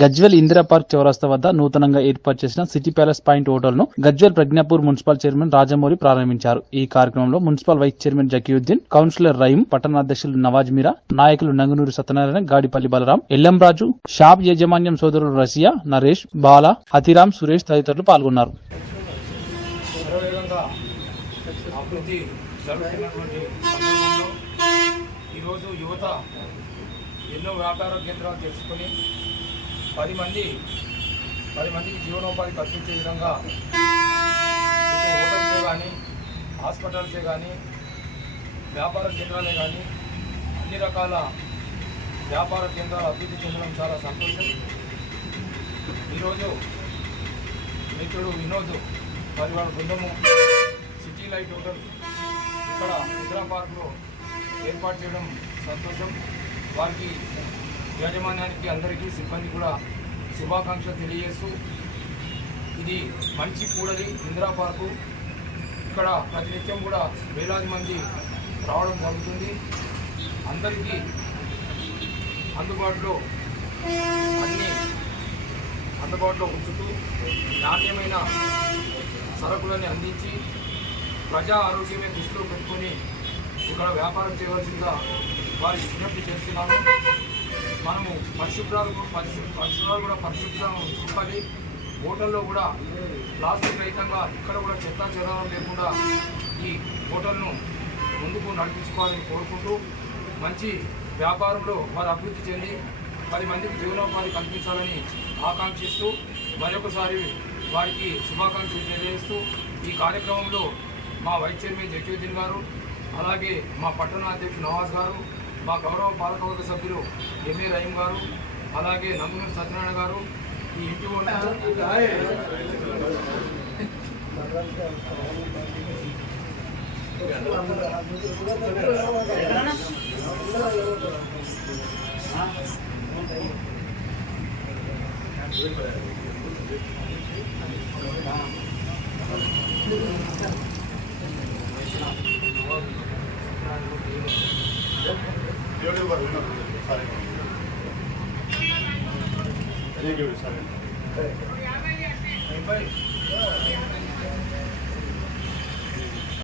Gajwel Indira park చౌరస్తా వద్ద నూతనంగా ఏర్పాటు చేసిన సిటీ ప్యాలెస్ పాయింట్ హోటల్ను గజ్వెల్ ప్రజ్ఞాపూర్ మున్సిపల్ చైర్మన్ రాజమౌళి ప్రారంభించారు. ఈ కార్యక్రమంలో municipal vice chairman Zakiuddin councillor Rahim పట్టణ అధ్యక్షులు నవాజ్ మీరా నాయకులు నంగునూరు సత్యనారాయణ గాడిపల్లి బలరాం ఎల్లంరాజు షాప్ యాజమాన్యం సోదరుడు రసియా నరేష్ బాల హతిరామ్ సురేష్ తదితరులు పాల్గొన్నారు. ఈరోజు యువత ఎన్నో వ్యాపార కేంద్రాలు తెలుసుకొని పది మంది పది మందికి జీవనోపాధి కల్పించే విధంగా హోటల్సే కానీ హాస్పిటల్సే కానీ వ్యాపార కేంద్రాలే కానీ అన్ని రకాల వ్యాపార కేంద్రాలు అభివృద్ధి చెందడం చాలా సంతోషం. ఈరోజు మిత్రుడు వినోద్ మరి వాళ్ళ బృందము సిటీ లైట్ హోటల్ ఇక్కడ హుద్రా పార్క్లో ఏర్పాటు చేయడం సంతోషం. వారికి యాజమాన్యానికి అందరికీ సిబ్బంది కూడా శుభాకాంక్షలు తెలియజేస్తూ ఇది మంచి కూడలి ఇందిరా పార్కు. ఇక్కడ ప్రతినిత్యం కూడా వేలాది మంది రావడం జరుగుతుంది. అందరికీ అందుబాటులో అన్ని అందుబాటులో ఉంచుతూ నాణ్యమైన సరుకులని అందించి ప్రజా ఆరోగ్యమే దృష్టిలో పెట్టుకొని ఇక్కడ వ్యాపారం చేయవలసిందిగా వారికి విజ్ఞప్తి చేస్తున్నాను. మనము పరిశుభ్రాలు పరిశు పరిశుభ్రాలు కూడా పరిశుభ్రం చూపాలి హోటల్లో కూడా ప్లాస్టిక్ రహితంగా ఇక్కడ కూడా చెత్త చెదారం లేకుండా ఈ హోటల్ను ముందుకు నడిపించుకోవాలని కోరుకుంటూ మంచి వ్యాపారంలో వారు అభివృద్ధి చెంది పది మందికి జీవనోపాధి కల్పించాలని ఆకాంక్షిస్తూ మరొకసారి వారికి శుభాకాంక్షలు తెలియజేస్తూ ఈ కార్యక్రమంలో మా వైస్ చైర్మన్ జకీయుద్దీన్ గారు అలాగే మా పట్టణ అధ్యక్షుడు నవాజ్ గారు మా గౌరవ పాలకవర్గ సభ్యులు ఎంఏ రహీం గారు అలాగే నంగునూరు సత్యనారాయణ గారు ఈ ఇంటి ఓనర్ దేవుడు గారు సరే థ్యాంక్ యూ సరే